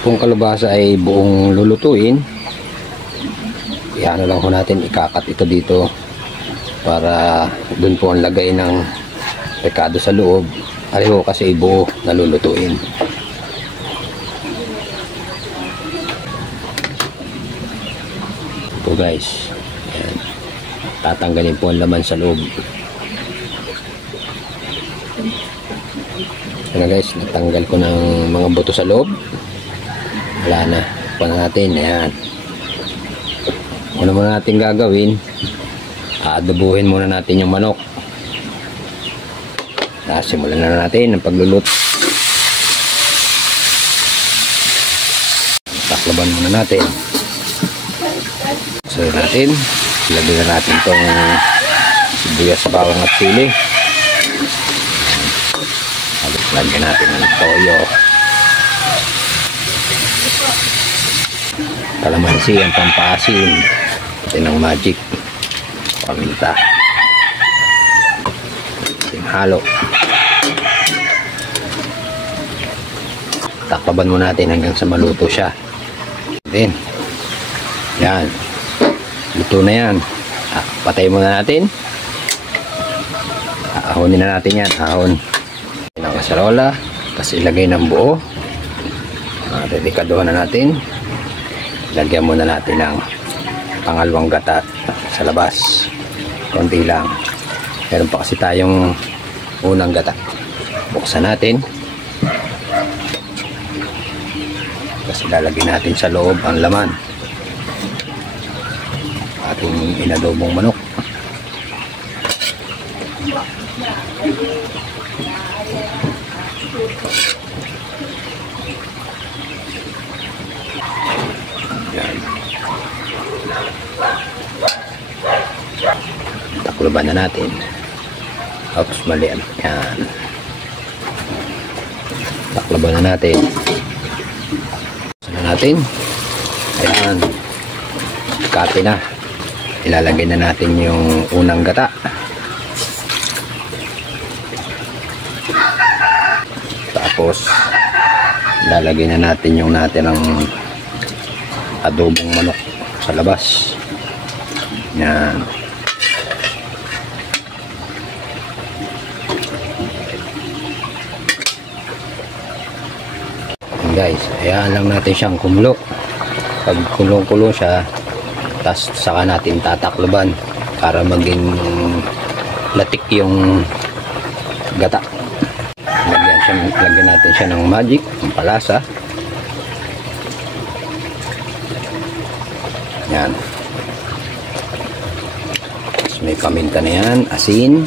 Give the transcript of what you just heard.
Kung kalabasa ay buong lulutuin, ano lang ho natin, ikakat ito dito para dun po ang lagay ng rekado sa loob. Ariho kasi buo na lulutuin. Ito guys, ayan. Tatanggalin po ang laman sa loob. Ayan guys, natanggal ko ng mga buto sa loob. Wala na. Punan natin. Ayan. Una muna natin gagawin, aadobuhin muna natin yung manok. Simulan na natin ang pagluluto. Taklaban muna natin. So natin, ilagay na natin itong sibuyas, bawang at sili. Lagyan natin ng toyo, kalamansi, ang pampaasim, ng magic, paminta, halo. Takpaban mo natin hanggang sa maluto siya. Then yan, luto na yan. Patay muna natin. Ahonin na natin yan. Ahon ng kasarola, tapos ilagay ng buo. Dedikaduhan na natin. Lagyan muna natin ng pangalawang gata sa labas. Konti lang. Meron pa kasi tayong unang gata. Buksan natin. Tapos lalagyan natin sa loob ang laman. Ating inadobong manok. Yan. Takluban na natin. Oops, mali. Yan. Takluban na natin. Sana natin. Ayan. Kati na. Ilalagay na natin yung unang gata. Tapos ilalagay na natin yung natirang adobong manok sa labas. Yan. Guys, ayan lang natin siyang kumulo. Pag kulong-kulong siya, tapos saka natin tatakloban para maging latik yung gata. Lagyan natin siya ng magic, ng palasa. Yan. Tapos may paminta na yan, asin.